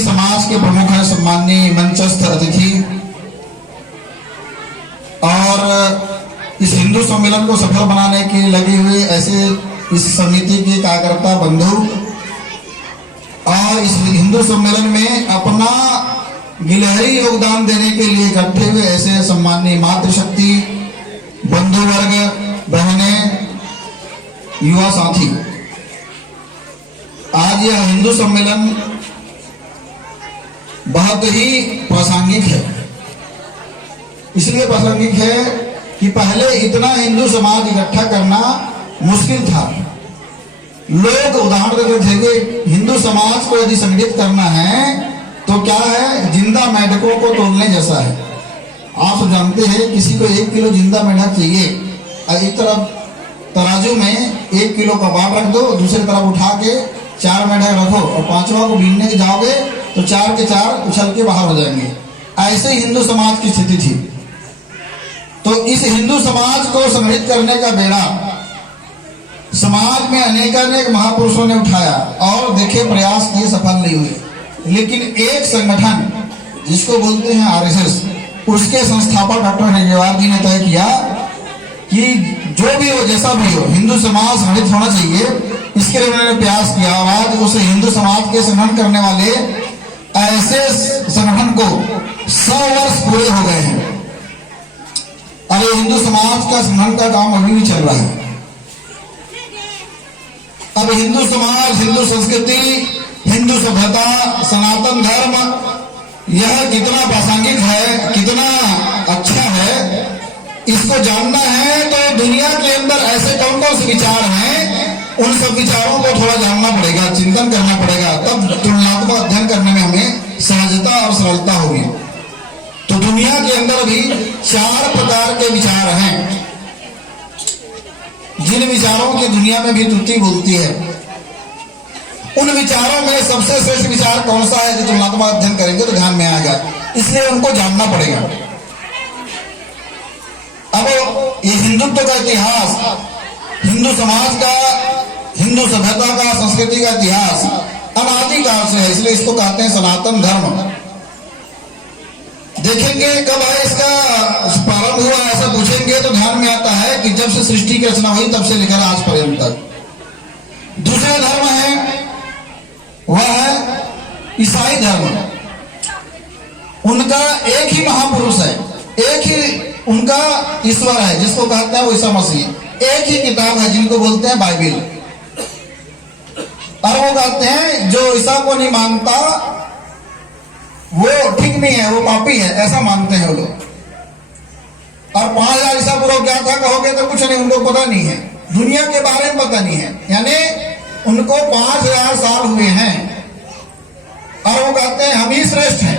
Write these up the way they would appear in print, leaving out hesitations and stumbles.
समाज के प्रमुख हैं सम्माननीय मंचस्थ अतिथि और इस हिंदू सम्मेलन को सफल बनाने के लिए लगे हुए ऐसे इस समिति के कार्यकर्ता बंधु और इस हिंदू सम्मेलन में अपना गिलहरी योगदान देने के लिए इकट्ठे हुए ऐसे सम्माननीय मातृशक्ति बंधु वर्ग, बहनें, युवा साथी। आज यह हिंदू सम्मेलन बहुत ही प्रासंगिक है। इसलिए प्रासंगिक है कि पहले इतना हिंदू समाज इकट्ठा करना मुश्किल था। लोग उदाहरण देते थे कि हिंदू समाज को यदि संगठित करना है तो क्या है, जिंदा मेढकों को तोड़ने जैसा है। आप सब जानते हैं किसी को 1 किलो जिंदा मेढक चाहिए, एक तरफ तराजू में 1 किलो कबाब रख दो, दूसरी तरफ उठा के 4 मेढक रखो और 5वां को बीनने के जाओगे तो 4 के 4 उछल के बाहर हो जाएंगे। ऐसे ही हिंदू समाज की स्थिति थी। तो इस हिंदू समाज को संगठित करने का बेड़ा समाज में अनेकानेक महापुरुषों ने उठाया और देखे प्रयास किए, सफल नहीं हुए। लेकिन एक संगठन जिसको बोलते हैं आरएसएस, उसके संस्थापक डॉक्टर हेडगेवार जी ने तय किया कि जो भी हो, जैसा भी हो, हिंदू समाज संगठित होना चाहिए। इसके लिए उन्होंने प्रयास किया और आज उस हिंदू समाज के संगठन करने वाले ऐसे संगठन को 100 वर्ष पूरे हो गए हैं। अरे हिंदू समाज का संगठन का काम अभी भी चल रहा है। अब हिंदू समाज, हिंदू संस्कृति, हिंदू सभ्यता, सनातन धर्म, यह कितना प्रासंगिक है, कितना अच्छा है, इसको जानना है तो दुनिया के अंदर ऐसे कौन कौन से विचार हैं, उन सब विचारों को थोड़ा जानना पड़ेगा, चिंतन करना पड़ेगा। तब तुलनात्मक अध्ययन करने में हमें सहजता और सरलता होगी। तो दुनिया के अंदर भी 4 प्रकार के विचार हैं, जिन विचारों की दुनिया में भी त्रुटि बोलती है। उन विचारों में सबसे श्रेष्ठ विचार कौन सा है, जो तुलनात्मक अध्ययन करेंगे तो ध्यान में आएगा। इसलिए उनको जानना पड़ेगा। अब ये हिंदुत्व का इतिहास, हिंदू समाज का, हिंदू सभ्यता का, संस्कृति का इतिहास अनादिकाल से है। इसलिए इसको कहते हैं सनातन धर्म। देखेंगे कब है इसका प्रारंभ हुआ, ऐसा पूछेंगे तो ध्यान में आता है कि जब से सृष्टि की रचना हुई तब से लेकर आज पर्यंत तक। दूसरा धर्म है वह है ईसाई धर्म। उनका एक ही महापुरुष है, एक ही उनका ईश्वर है, जिसको कहते हैं वो ईसा मसीह। एक ही किताब है जिनको बोलते हैं बाइबिल। और वो कहते हैं जो ईसा को नहीं मानता वो ठीक नहीं है, वो पापी है, ऐसा मानते हैं वो लोग। और 5000 ईसा पूर्व क्या था कहोगे तो कुछ नहीं, उनको पता नहीं है, दुनिया के बारे में पता नहीं है। यानी उनको 5000 साल हुए हैं और वो कहते हैं हम ही श्रेष्ठ हैं,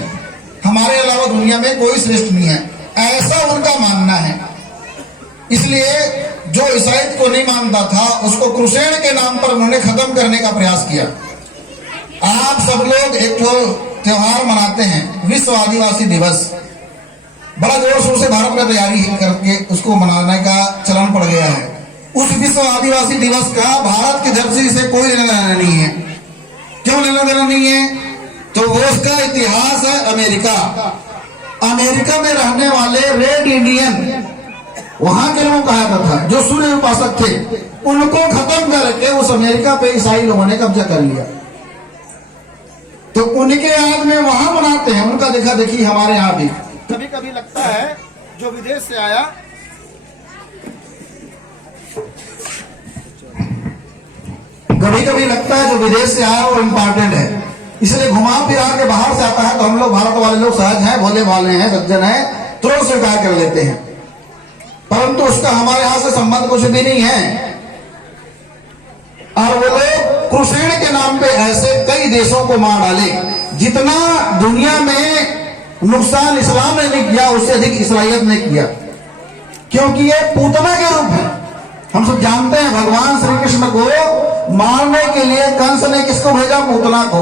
हमारे अलावा दुनिया में कोई श्रेष्ठ नहीं है, ऐसा उनका मानना है। इसलिए जो ईसाईयत को नहीं मानता था उसको क्रूसेड के नाम पर उन्होंने खत्म करने का प्रयास किया। आप सब लोग एक त्योहार मनाते हैं, विश्व आदिवासी दिवस। बड़ा जोर शोर से भारत में तैयारी करके उसको मनाने का चलन पड़ गया है। उस विश्व आदिवासी दिवस का भारत की धरती से कोई लेना देना नहीं है। क्यों लेना देना नहीं है? तो वो उसका इतिहास है अमेरिका। अमेरिका में रहने वाले रेड इंडियन, वहां के लोग कहा जाता था, जो सूर्य उपासक थे, उनको खत्म करके उस अमेरिका पे ईसाई लोगों ने कब्जा कर लिया। तो उनके याद में वहां मनाते हैं, उनका देखा देखी हमारे यहाँ भी कभी कभी लगता है जो विदेश से आया, कभी कभी लगता है जो विदेश से आया वो इम्पोर्टेंट है, इसलिए घुमा फिरा के बाहर से आता है तो हम लोग भारत वाले लोग सहज हैं, भोले भाले हैं, सज्जन हैं, तुरंत स्वीकार कर लेते हैं। परंतु उसका हमारे यहां से संबंध कुछ भी नहीं है। और वो लोग क्रूसेड के नाम पे ऐसे कई देशों को मार डाले। जितना दुनिया में नुकसान इस्लाम ने नहीं किया उससे अधिक इसराइलियत ने किया, क्योंकि ये पूतना के रूप है। हम सब जानते हैं भगवान श्री कृष्ण को मारने के लिए कंस ने किसको भेजा? पूतना को।